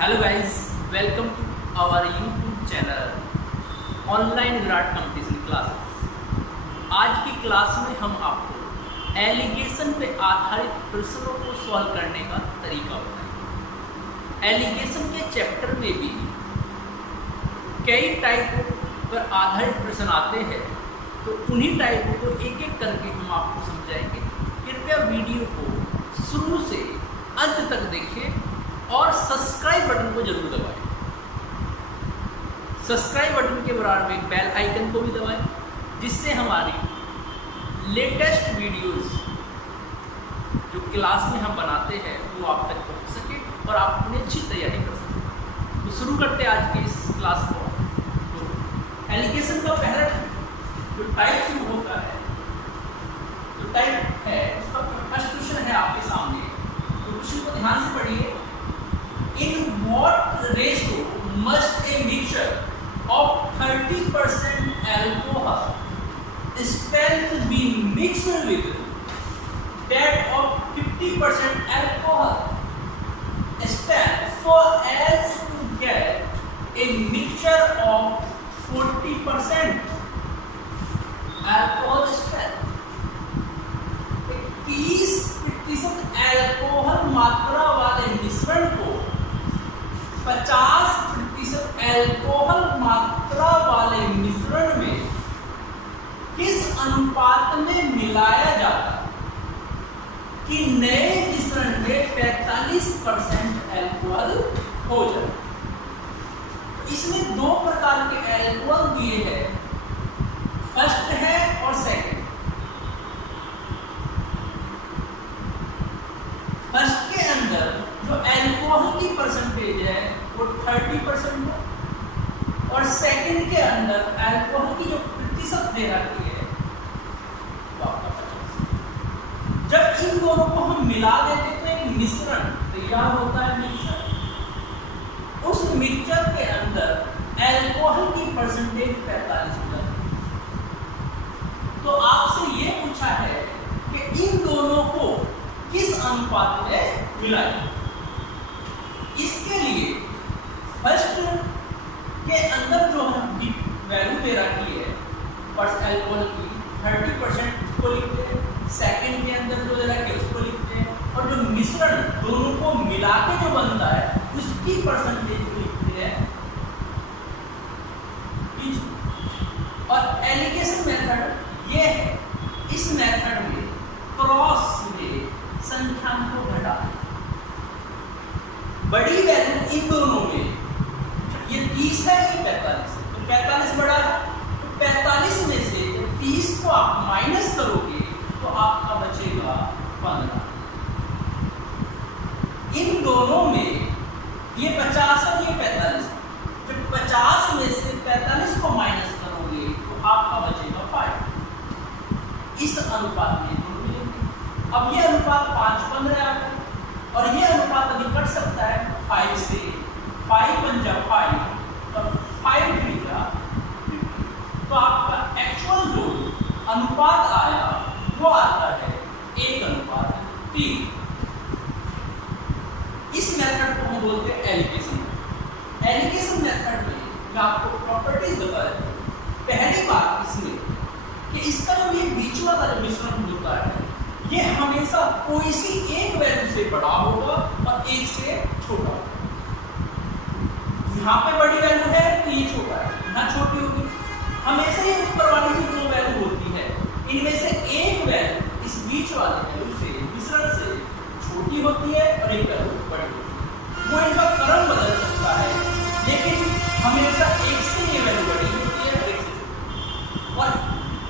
Hello guys, welcome to our YouTube channel online Virat competition classes. आज की class में हम आपको एलिगेशन पे आधारित प्रश्नों को सॉल्व करने का तरीका बताएंगे। एलिगेशन के चैप्टर में भी कई टाइपों पर आधारित प्रश्न आते हैं, तो उन्हीं टाइपों को एक एक करके हम आपको समझाएंगे। कृपया वीडियो को शुरू से अंत तक देखिए और सब्सक्राइब बटन को जरूर दबाएं। सब्सक्राइब बटन के बराबर में बेल आइकन को भी दबाएं, जिससे हमारी लेटेस्ट वीडियोस जो क्लास में हम बनाते हैं वो आप तक पहुंच सके और आप अपनी अच्छी तैयारी कर सकें। तो शुरू करते हैं आज के इस क्लास को। तो एलिगेशन का पहला जो टाइप शुरू होता है, जो टाइप है उसका फर्स्ट क्वेश्चन है आपके सामने। तो क्वेश्चन को ध्यान से पढ़िए। In what ratio must a mixture of 30% alcohol strength be mixed with that of 50% alcohol strength so as to get a mixture of 40% alcohol strength? 30% alcohol मात्रा वाले मिश्रण को 50% अल्कोहल मात्रा वाले मिश्रण में किस अनुपात में मिलाया जाता कि नए मिश्रण में 45% अल्कोहल हो जाए। इसमें दो प्रकार के अल्कोहल दिए हैं, फर्स्ट है और सेकंड। फर्स्ट के अंदर जो अल्कोहल की परसेंटेज है वो 30% है और सेकंड के अंदर अल्कोहल की जो प्रतिशत दे रखी है वो आपका 50%। जब इन दोनों को हम मिला देते तो एक मिश्रण तैयार होता है। मिक्सचर, उस मिक्सचर के अंदर अल्कोहल की परसेंटेज 45 हो जाती है। तो आपसे ये पूछा है कि इन दोनों को किस अनुपात में मिलाएं। इसके लिए फर्स्ट के अंदर जो वैल्यू दे रखी है अल्कोहल की 30% उसको लिखते हैं, सेकंड के अंदर जो दे रखी है उसको लिखते हैं, और जो मिश्रण दोनों को मिला के जो बनता है उसकी परसेंटेज को लिखते हैं। और एलिगेशन मेथड ये है, इस मेथड में क्रॉस में संख्या को घटा बड़ी वैल्यू इन दोनों में, ये 30 है ये 45 है, तो 45 बड़ा है, तो 45 में से 30 को आप माइनस करोगे तो आपका बचेगा 15। इन दोनों में ये 50 है ये 45, जब 50 में से 45 को माइनस करोगे तो आपका बचेगा 5। इस अनुपात में अब ये अनुपात 5:15 आता है और ये अनुपात अभी कट सकता है 5 से। 5 × 5 तो 5 3 का 50। तो आपका एक्चुअल जो अनुपात आया वो आता है 1:3। इस मेथड को हम बोलते हैं एलिगेशन। एलिगेशन मेथड में मैं आपको प्रॉपर्टीज बता देता हूं। पहली बात इसमें कि इसका जो ये बीच वाला मिश्रण होता है ये हमेशा कोई सी एक वैल्यू से बड़ा होगा और एक से छोटा होगा। यहाँ पे बड़ी वैल्यू है तो ये छोटा है, यहाँ छोटी होगी। हमेशा ये ऊपर वाली जो दो वैल्यू होती है इनमें से एक वैल्यू इस बीच वाले वैल्यू से मिश्रण से छोटी होती है और एक वैल्यू बड़ी होती है। वो इनका क्रम बदल सकता है, लेकिन हमेशा एक से ये वैल्यू बड़ी होती है एक से छोटी। और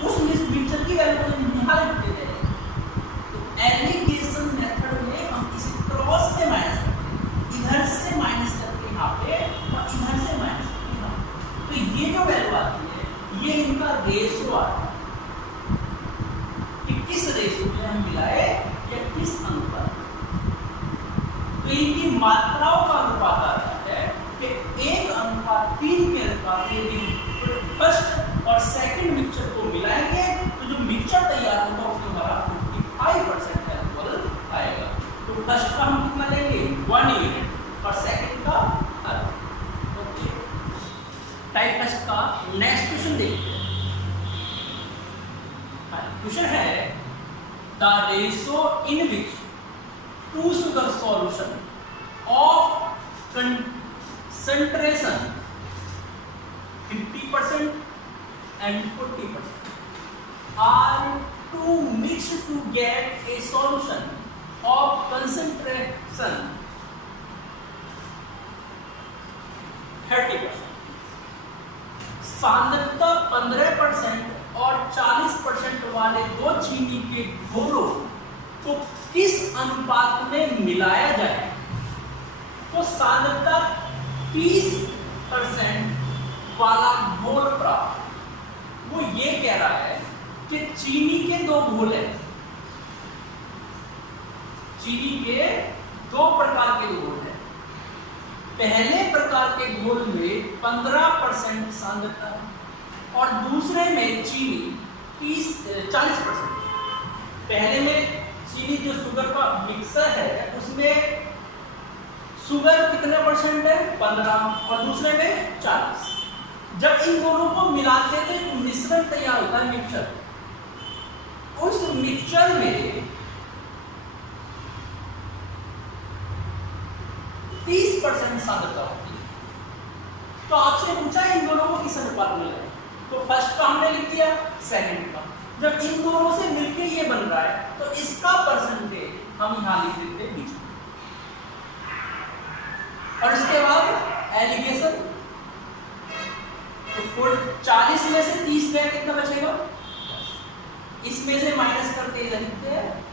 उस मिश्रण की वैल्यू को यहाँ लिखते हैं। एलिगेशन मेथड में हम इसे क्रॉस से माइनस करते हैं, इधर से माइनस करके यहाँ पे और इधर से माइनस करके यहाँ। तो ये जो वैल्यू आती है ये इनका रेशियो आता है कि किस रेशियो में हम मिलाए या किस अनुपात। तो इनकी मात्राओं का अनुपात आता है कि 1:3 के अनुपात में यदि फर्स्ट और सेकंड मिक्सचर को मिलाएंगे तो जो मिक्सचर तैयार होगा उसमें हमारा 45% अल्कोहल आएगा। तो फर्स्ट का हम कितना लेंगे 1 यूनिट और सेकंड का the ratio in which two sugar solution of concentration 50% and 40% are to mix to get a solution of concentration 30%। सांद्रता 15% और 40% वाले दो चीनी के घोलों को किस अनुपात में मिलाया जाए तो सांद्रता 30% वाला घोल प्राप्त। वो ये कह रहा है कि चीनी के दो घोल हैं, चीनी के दो प्रकार के घोल हैं। पहले प्रकार के घोल में 15% सांद्रता है और दूसरे में चीनी 40%। पहले में चीनी जो शुगर का मिक्सर है उसमें शुगर कितने परसेंट है 15 और दूसरे में 40। जब इन दोनों को मिलाते थे तो मिश्रण तैयार होता है मिक्सचर। उस मिक्सचर में 30% सांद्रता होती है। तो आपसे पूछा इन दोनों को किस अनुपात में लगाएं, तो फर्स्ट का हमने लिख दिया, सेकंड का। जब इन दोनों से मिलके ये बन रहा है तो इसका परसेंटेज हम यहां लिख देते हैं बीच में। और इसके बाद एलिगेशन, तो 40 में से 30 गया, कितना बचेगा? इसमें से माइनस करके इधर लिखते हैं,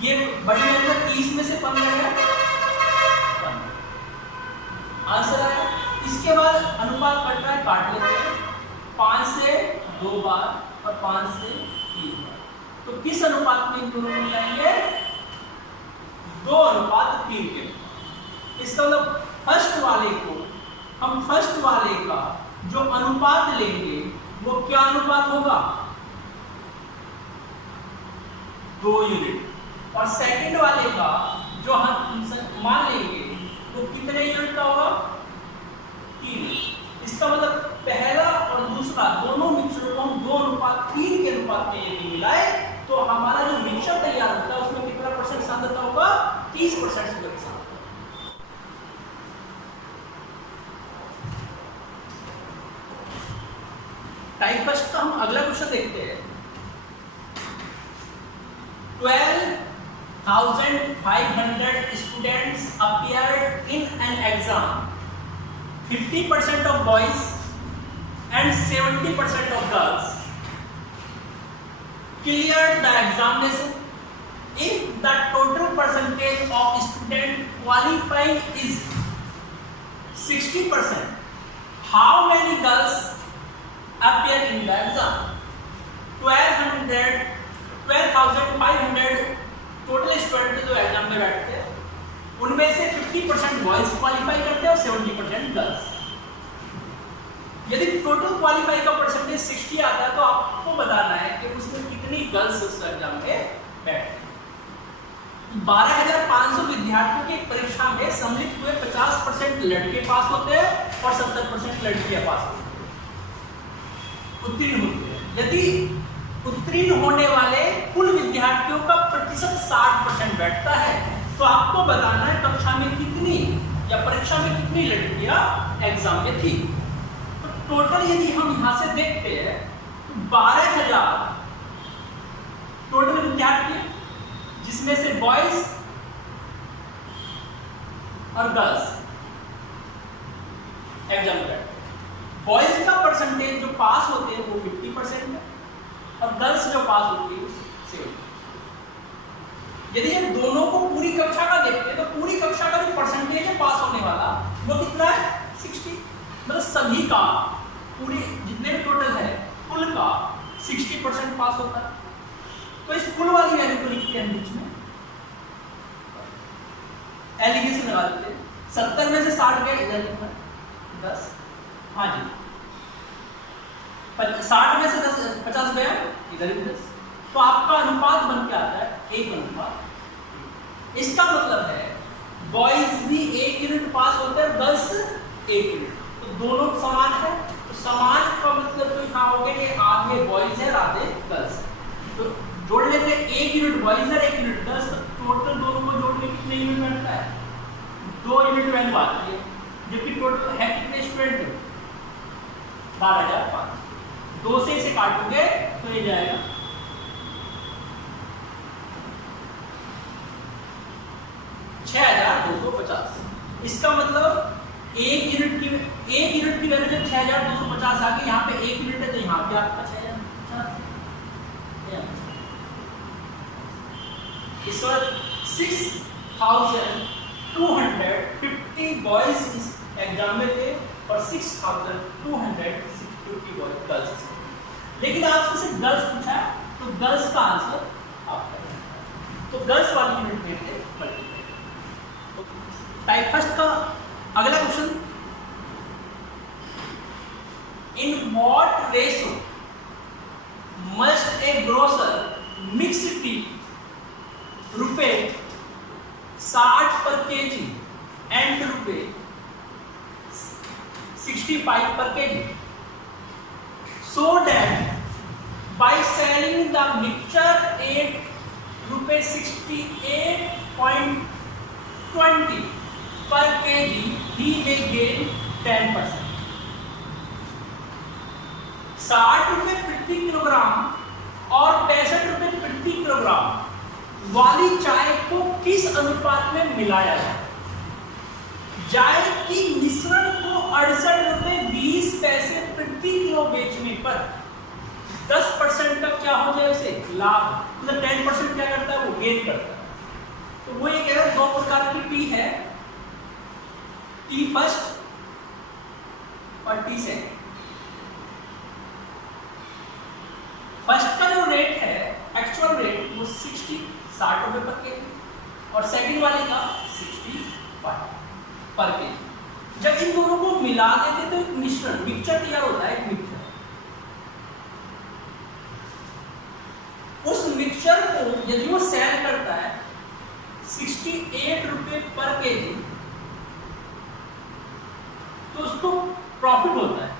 ये बड़ी नंबर 30 में से 15 गया, आंसर आया। इसके बाद अनुपात कट रहा है, काट लेते हैं, 5 से 2 बार और 5 से 3 बार। तो किस अनुपात में इन दोनों को मिलाएंगे? 2:3 के। इसका मतलब फर्स्ट वाले को हम फर्स्ट वाले का जो अनुपात लेंगे वो क्या अनुपात होगा? 2 यूनिट। और सेकंड वाले का जो हम मान लेंगे तो कितने यूनिट का होगा? 3 यूनिट। इसका मतलब पहला और दूसरा दोनों मिक्सचर को हम 2:3 के अनुपात में यदि मिलाए तो हमारा जो मिक्सचर तैयार होता है उसमें कितना परसेंट सांद्रता होगा? 30% शुगर के साथ। टाइप फर्स्ट का हम अगला क्वेश्चन देखते हैं। 12,500 students appeared in an exam. 50% of boys and 70% of girls cleared the examination. If the total percentage of students qualifying is 60%, how many girls appear in the exam? 12,500 total student जो exam में बैठते हैं उनमें से 50% boys qualify करते हैं और 70% girls. यदि टोटल क्वालिफाई का परसेंटेज 60 आता है तो आपको बताना है कि उसमें कितनी गर्ल्स उस एग्जाम में बैठते हैं। 12,500 विद्यार्थियों की परीक्षा में सम्मिलित हुए 50% लड़के पास होते हैं और 70% लड़कियां पास होती हैं, उत्तीर्ण होते हैं। यदि उत्तीर्ण होने वाले कुल विद्यार्थियों का प्रतिशत 60% बैठता है तो आपको बताना है कक्षा में कितनी या परीक्षा में कितनी लड़कियां एग्जाम में थी। तो टोटल यदि हम यहां से देखते हैं तो 12,000 टोटल विद्यार्थी, जिसमें से बॉयज और गर्ल्स एग्जाम में बैठते हैं। बॉयज का परसेंटेज जो पास होते हैं वो 50% है और गर्ल्स जो पास होती है 70%। यदि हम दोनों को पूरी कक्षा का देखते हैं तो पूरी कक्षा का जो परसेंटेज है पास होने वाला वो कितना है? 60। मतलब सभी का, पूरी जितने भी टोटल है कुल का 60% पास होता है। तो इस कुल वाली वैल्यू को लिखते हैं बीच में, एलिगेशन लगा देते हैं। 70 में से 60 गए, इधर लिखना 10। हाँ जी, 60 में से 50 गया, इधर भी 10। तो आपका अनुपात बन के आता है 1:1। इसका मतलब है बॉयज भी 1 यूनिट पास होते हैं, गर्ल्स 1 यूनिट। तो दोनों समान है। तो समान का मतलब तो यहाँ हो गया कि आधे बॉयज है आधे गर्ल्स है। तो जो जोड़ लेते हैं 1 यूनिट बॉयज और 1 यूनिट 10, टोटल दोनों को जोड़ के कितने यूनिट बनता है? 2 यूनिट वैल्यू आती है, जबकि टोटल है कितने स्टूडेंट? 12,500। 2 से इसे काटोगे तो ये जाएगा 6,250। इसका मतलब 1 यूनिट की वैल्यू जब 6,250 आ गई, यहाँ पे 1 यूनिट है तो यहाँ पे आपका 6,050। इसका 6,250 बॉयज इस एग्जाम में थे और 6,250 बॉयज गर्ल्स। लेकिन आपसे सिर्फ गर्ल्स पूछा है तो गर्ल्स का आंसर आपका है, तो गर्ल्स वाली यूनिट में थे मल्टीप्लाई। टाइप फर्स्ट का अगला question, in what ratio must A grocer mix T रुपए 60 पर केजी एंड रुपए 65 पर KG, so that by selling the mixture at रुपए 68.20 per kg he may gain 10%। 60 रुपए प्रति किलोग्राम और 65 रुपए प्रति किलोग्राम वाली चाय को किस अनुपात में मिलाया जाए? चाय की मिश्रण को 68 रुपए 20 पैसे प्रति किलो बेचने पर 10% का क्या हो जाए इसे लाभ, मतलब 10% क्या करता है वो गेन करता है। तो वो ये कह रहा है 2 प्रकार की टी है, टी फर्स्ट और टी सेकंड। फर्स्ट का जो रेट है एक्चुअल रेट वो 60 रुपए पर केजी और सेकंड वाले का 65 पर केजी। जब इन दोनों को मिला देते तो एक मिश्रण मिक्सचर तैयार होता है, एक मिक्सचर। उस मिक्सचर को यदि वो सेल करता है 68 रुपए पर केजी तो उसको प्रॉफिट होता है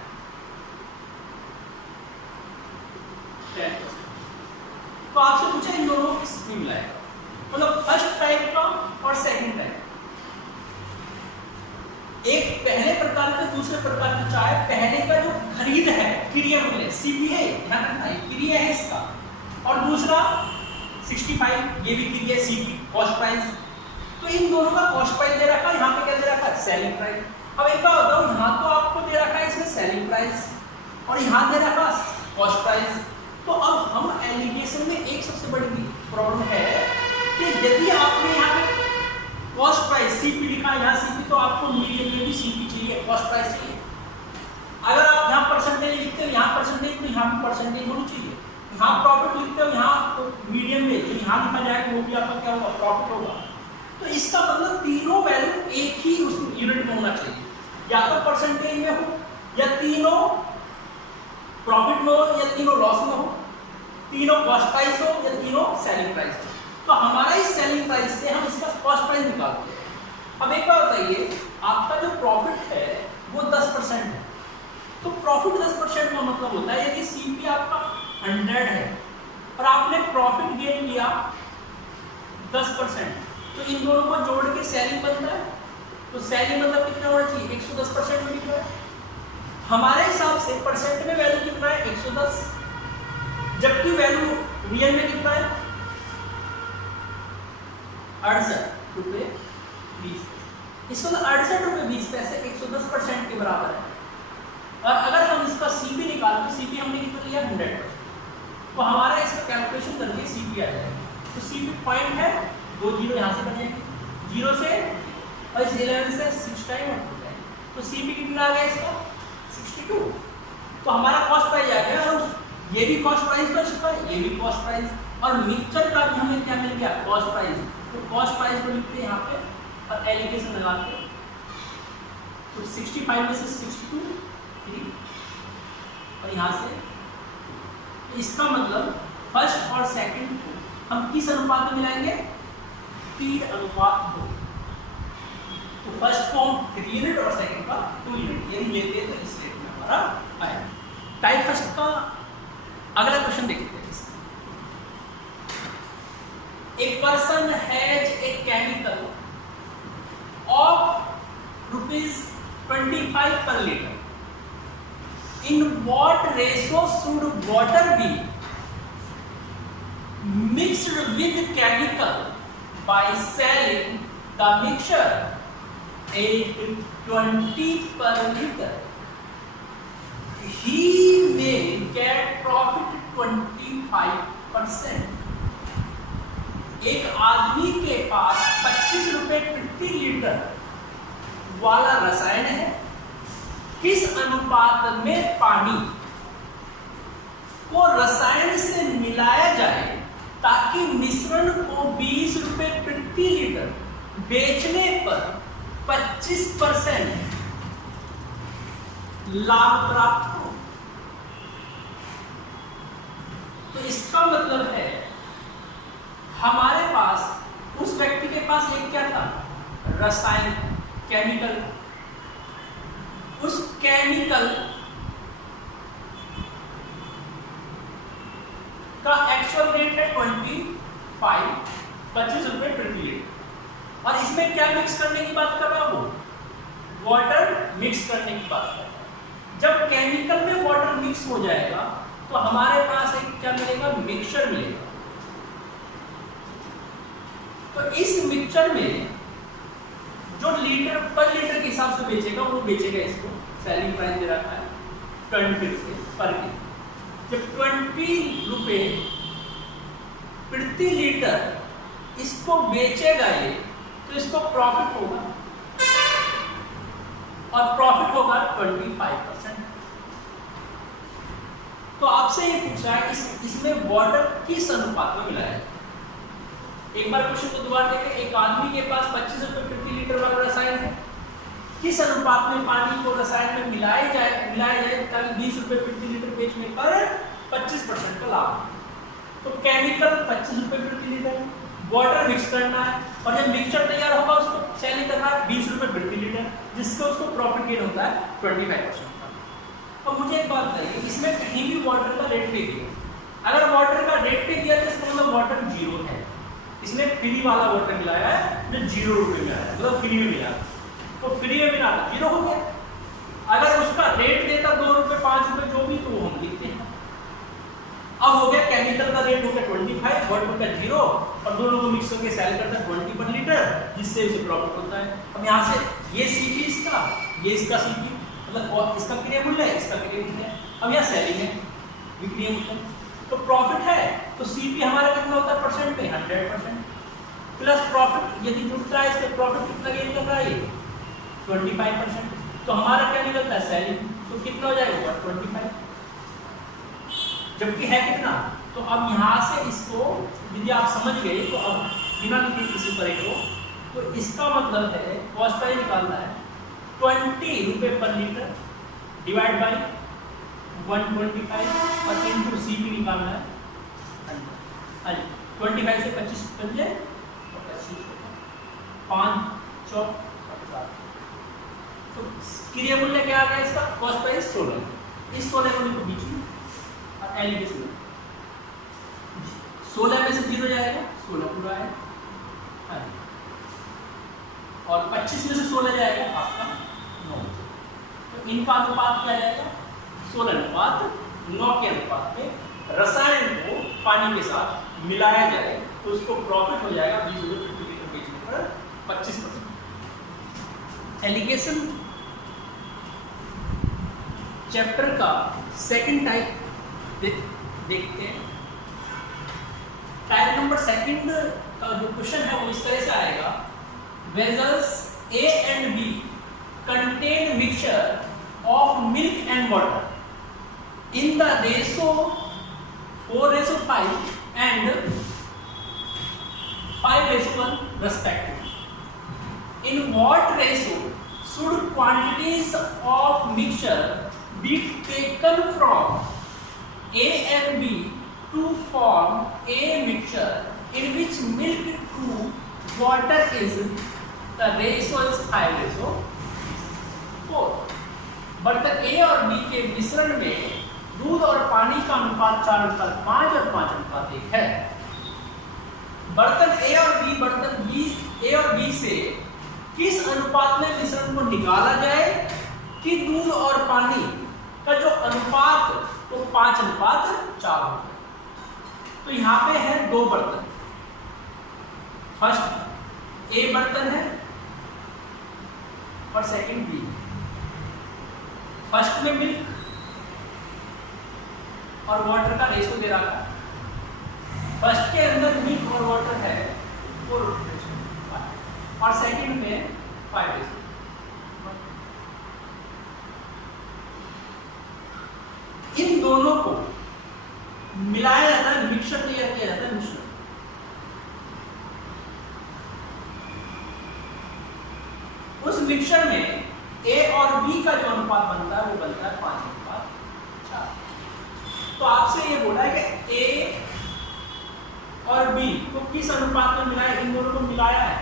10%। तो आपसे पूछा इन दोनों को किस में मिलाएगा, मतलब फर्स्ट टाइप का और सेकंड टाइप। एक पहले प्रकार का दूसरे प्रकार की चाय, पहले का जो खरीद है क्रिया मूल्य सीपीए ध्यान रखना है क्रिया है इसका, और दूसरा 65 ये भी क्रिया सीपी कॉस्ट प्राइस। तो इन दोनों का कॉस्ट प्राइस दे रखा है, यहाँ पे क्या दे रखा है सेलिंग प्राइस। अब एक बात बताओ, यहाँ तो आपको दे रखा है इसमें सेलिंग प्राइस और यहाँ दे रखा कॉस्ट प्राइस। तो अब हम एलिगेशन में एक सबसे बड़ी प्रॉब्लम है कि यदि आपने यहाँ पे कॉस्ट प्राइस सीपी लिखा है, यहाँ सीपी, तो आपको मीडियम में भी सीपी चाहिए, कॉस्ट प्राइस चाहिए। अगर आप यहाँ परसेंटेज लिखते हो यहाँ परसेंटेज, तो यहाँ भी परसेंटेज होनी चाहिए। यहाँ प्रॉफिट लिखते हो यहाँ मीडियम में, तो यहाँ लिखा जाएगा वो भी आपका क्या होगा प्रॉफिट होगा। तो इसका मतलब तीनों वैल्यू एक ही उस यूनिट में होना चाहिए, या तो परसेंटेज में हो, या तीनों प्रॉफिट में हो, या तीनों लॉस में हो, तीनों कॉस्ट प्राइस हो, या तीनों सेलिंग प्राइस हो। तो हमारा इस सेलिंग प्राइस से हम इसका कॉस्ट प्राइस निकालते हैं। अब एक बात बताइए, आपका जो प्रॉफिट है वो 10% है, तो प्रॉफिट 10% का मतलब होता है यदि सीपी आपका 100 है और आपने प्रॉफिट गेन किया 10%, तो इन दोनों को जोड़ के सेलिंग बनता है। तो सेलिंग मतलब कितना होना चाहिए 110% में लिखा है। हमारे हिसाब से परसेंट में वैल्यू कितना है 110, जबकि वैल्यू रियल में कितना है 68 रुपए 20 पैसे। इसको 68 रुपए 20 पैसे 110% के बराबर है। और अगर हम इसका सीपी निकालें, सीपी हमने कितना लिया 100%, तो हमारा इसका कैलकुलेशन करके सीपी आ जाएगा। तो सीपी पॉइंट है, 2 जीरो यहाँ से बन जाएंगे, 0 से और इस 11 से 6 टाइम हो जाएगा। तो सीपी कितना आ गया इसका 62। तो हमारा कॉस्ट प्राइस आ गया, और ये भी कॉस्ट प्राइस बच चुका है, ये भी कॉस्ट प्राइस, और मिक्सचर का भी हमें क्या मिल गया कॉस्ट प्राइस। तो कॉस्ट प्राइस को लिखते हैं यहाँ पे और एलिगेशन लगाते हैं। तो 65 में से 62 3 और यहाँ से, इसका मतलब फर्स्ट और सेकंड को हम किस अनुपात में मिलाएंगे 3:2। तो फर्स्ट को हम 3 यूनिट और सेकंड का 2 यूनिट यदि लेते हैं तो इस रेट में हमारा आएगा। टाइप फर्स्ट का अगला क्वेश्चन देखते हैं। ₹25 per liter. In what ratio should water be mixed with chemical by selling the mixture at 20 per liter? He may get profit 25%. एक आदमी के पास 25 रुपए प्रति लीटर वाला रसायन है, किस अनुपात में पानी को रसायन से मिलाया जाए ताकि मिश्रण को 20 रुपए प्रति लीटर बेचने पर 25% लाभ प्राप्त हो? तो इसका मतलब है हमारे पास, उस व्यक्ति के पास एक क्या था, रसायन, केमिकल। उस केमिकल का एक्चुअल रेट है 25 रुपए प्रति लीटर, और इसमें क्या मिक्स करने की बात कर रहा है वो, वाटर मिक्स करने की बात कर रहा है। जब केमिकल में वाटर मिक्स हो जाएगा तो हमारे पास एक क्या मिलेगा, मिक्सचर मिलेगा। तो इस मिक्सचर में जो लीटर पर लीटर के हिसाब से बेचेगा वो बेचेगा, इसको सेलिंग प्राइस दे रखा है 20 रुपए पर लीटर। जब 20 रुपए प्रति लीटर इसको बेचेगा ये, तो इसको प्रॉफिट होगा, और प्रॉफिट होगा 25%। तो आपसे ये पूछा है इसमें वाटर किस अनुपात में मिलाया है। एक बार क्वेश्चन को दोबारा देखें। एक आदमी के पास 25 रुपए प्रति लीटर वाला रसायन है, किस अनुपात में पानी को रसायन में मिलाया जाए ताकि 20 रुपए प्रति लीटर बेचने पर 25% का लाभ। तो केमिकल 25 रुपए प्रति लीटर, वाटर मिक्स करना है, और जब मिक्सचर तैयार होगा उसको सेलिंग करना है 20 रुपए प्रति लीटर, जिससे उसको प्रॉफिट गेन होता है 25%। अब मुझे एक बात बताइए, इसमें कहीं भी वाटर का रेट पे दिया, अगर वाटर का रेट पे दिया तो इसका मतलब वाटर जीरो है। इसने फ्री वाला वाटर मिलाया है जो 0 रुपए में आया, मतलब फ्री में मिला, तो फ्री में मिला जीरो हो गया। अगर उसका रेट देता 2 रुपए 5 रुपए जो भी, तो वो हम लिखते हैं। अब हो गया केमिकल का रेट हो गया 25, वाटर का 0, और दोनों को मिक्स करके सेल करता है 20 पर लीटर, जिससे उसे प्रॉफिट होता है। अब यहाँ से ये सीपी इसका, ये इसका सीपी, मतलब इसका क्रिया मूल्य है, इसका क्रिया मूल्य है। अब यहाँ सेलिंग है, विक्रिय मूल्य, तो प्रॉफिट है, तो सीपी हमारा कितना होता है परसेंट में, 100%, प्लस प्रॉफिट यदि जुड़ता है इसके प्रॉफिट कितना गेन कर रहा है ये 25%, तो हमारा क्या निकलता है सेलिंग, तो कितना हो जाएगा 25, जबकि है कितना। तो अब यहाँ से इसको यदि आप समझ गए तो अब बिना लिखे किसी तरह को, तो इसका मतलब है कॉस्ट प्राइस निकालना है 20 रुपए पर लीटर डिवाइड बाई 125 और इनटू सीपी निकालना है। 25 से 25 बचे 5 4 7, तो क्रिया मूल्य क्या आ गया इसका, कॉस्ट प्राइस 16। इस 16 मूल्य को बीच में और एलिगेशन 16 में से 0 जाएगा, 16 पूरा है, और 25 में से 16 जाएगा आपका 9। तो इनका अनुपात क्या जाएगा, 16:9 के अनुपात में रसायन को पानी के साथ मिलाया जाए तो उसको प्रॉफिट हो जाएगा 20 रुपए प्रति लीटर बेचने पर 25%। एलिगेशन चैप्टर का सेकंड टाइप देखते हैं। टाइप नंबर सेकंड का जो क्वेश्चन है वो इस तरह से आएगा, vessels A and B contain mixture of milk and water in the ratio 4:5 and 5:1 respectively. In what ratio should quantities of mixture be taken from A and B to form a mixture in which milk to water is the ratio is 5:4. बर्तन A और B के मिश्रण में दूध और पानी का अनुपात 4:5 और 5:1 है। बर्तन A और B से किस अनुपात में मिश्रण को निकाला जाए कि दूध और पानी का जो अनुपात तो 5:4 हो। तो यहाँ पे है 2 बर्तन, फर्स्ट ए बर्तन है और सेकंड बी। फर्स्ट में मिल्क और वाटर का रेशो दे रहा था। फर्स्ट के अंदर मिल्क और वाटर है 4 और सेकंड में 5। इन दोनों को मिलाया जाता है, मिक्सचर तैयार किया जाता है। मिश्रण उस मिक्सचर में ए और बी का जो अनुपात बनता है वो बनता है 5:4। तो आपसे ये बोला है कि ए और बी को किस अनुपात में मिलाया, इन दोनों को मिलाया है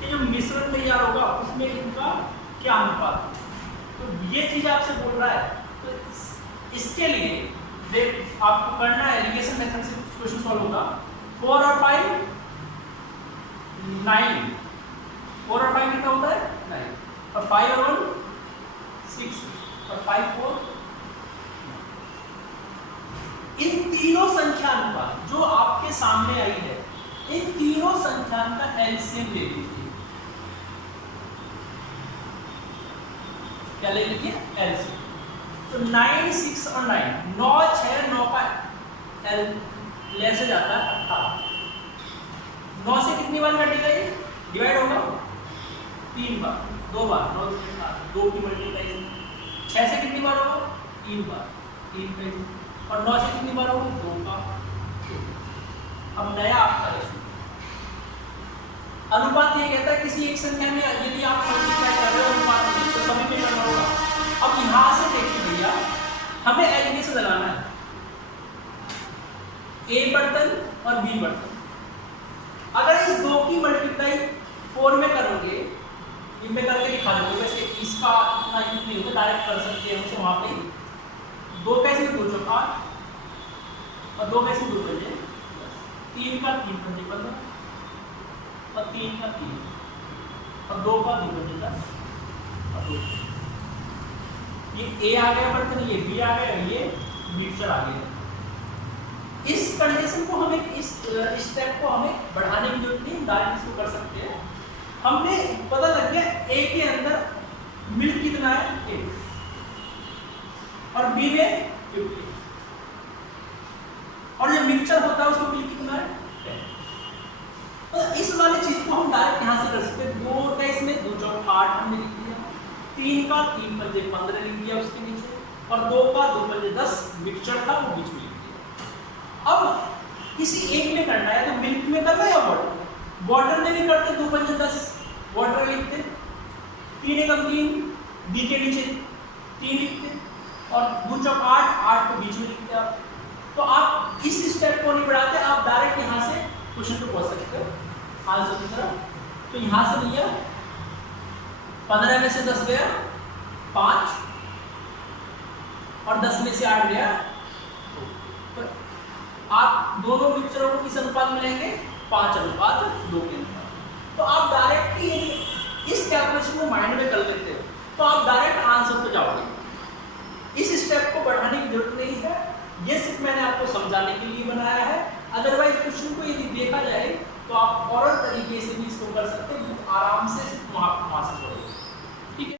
कि जो मिश्रण तैयार होगा उसमें इनका क्या अनुपात है। तो ये चीज आपसे बोल रहा है। तो इसके लिए देख आपको करना है, एलिगेशन मेथड से क्वेश्चन सॉल्व होगा। 4 और 5 9, 4 और 5 कितना होता है 9, और 5 और 1 6, और 5 4। इन तीनों संख्या अनुपात जो आपके सामने आई है, इन तीनों संख्या का एलसीएम ले लीजिए। क्या ले लीजिए एलसीएम। तो 9 6 और 9, 9 6 9 का एल ले से जाता है 18। 9 से कितनी बार कटेगा ये डिवाइड होगा 3 बार, 2 बार, 9 2 की मल्टीप्लाई। 6 से कितनी बार होगा 3 बार, 3 पे, और 9 से कितनी बार होगा 2 का। अब नया आपका रेशो अनुपात ये कहता है किसी एक संख्या में यदि आप मल्टीप्लाई कर रहे हो अनुपात में तो सभी में करना होगा। अब यहां से देखिए भैया, हमें एलिगेशन लगाना है ए बर्तन और बी बर्तन। अगर इस 2 की मल्टीप्लाई 4 में करोगे, इनमें करके दिखा दोगे, वैसे इसका इतना यूज नहीं होता, डायरेक्ट कर सकते हैं उसे वहां पे। 2 कैसे 2 4 8 और 2 कैसे 2 बजे 3 का 3 बजे 15 और 3 का 3 और 2 का 2 बजे 10 और 2। ये ए आ गया बर्तन, ये बी आ गया, ये मिक्सचर आ गया। इस कंडीशन को हमें इस स्टेप को हमें बढ़ाने की जरूरत नहीं, डायरेक्ट इसको कर सकते हैं। हमने पता लग गया ए के अंदर मिल्क कितना है 1 और बी में 50, और जो मिक्सचर होता है उसमें मिल्क कितना है 10। तो इस वाली चीज को हम डायरेक्ट यहां से कर सकते हैं। 2 का इसमें 2 4 8 हमने लिख दिया, 3 का 3 बजे 15 लिख दिया उसके नीचे, और 2 का 2 बजे 10 मिक्सचर था वो बीच में लिख दिया। अब किसी एक में करना है तो मिल्क में करना है या वाटर में भी करते 2 बजे 10 वाटर लिखते, 3 एकम 3 बी के नीचे 3 लिखते, और 2 चौक 8 8 को बीच में लिखते आप। तो आप इस स्टेप को नहीं बढ़ाते, आप डायरेक्ट यहाँ से क्वेश्चन पे पहुंच सकते हो आंसर की तरफ। तो यहाँ से भैया 15 में से 10 गया 5, और 10 में से 8 गया 2। तो आप दोनों मिक्सचरों को किस अनुपात में लेंगे 5:2 के अनुपात। तो आप डायरेक्ट इस कैलकुलेशन को माइंड में कर लेते हो तो आप डायरेक्ट आंसर पे जाओगे। इस स्टेप को बढ़ाने की जरूरत नहीं है, ये सिर्फ मैंने आपको समझाने के लिए बनाया है। अदरवाइज क्वेश्चन को यदि देखा जाए तो आप और तरीके से भी इसको कर सकते हैं, आराम से वहां से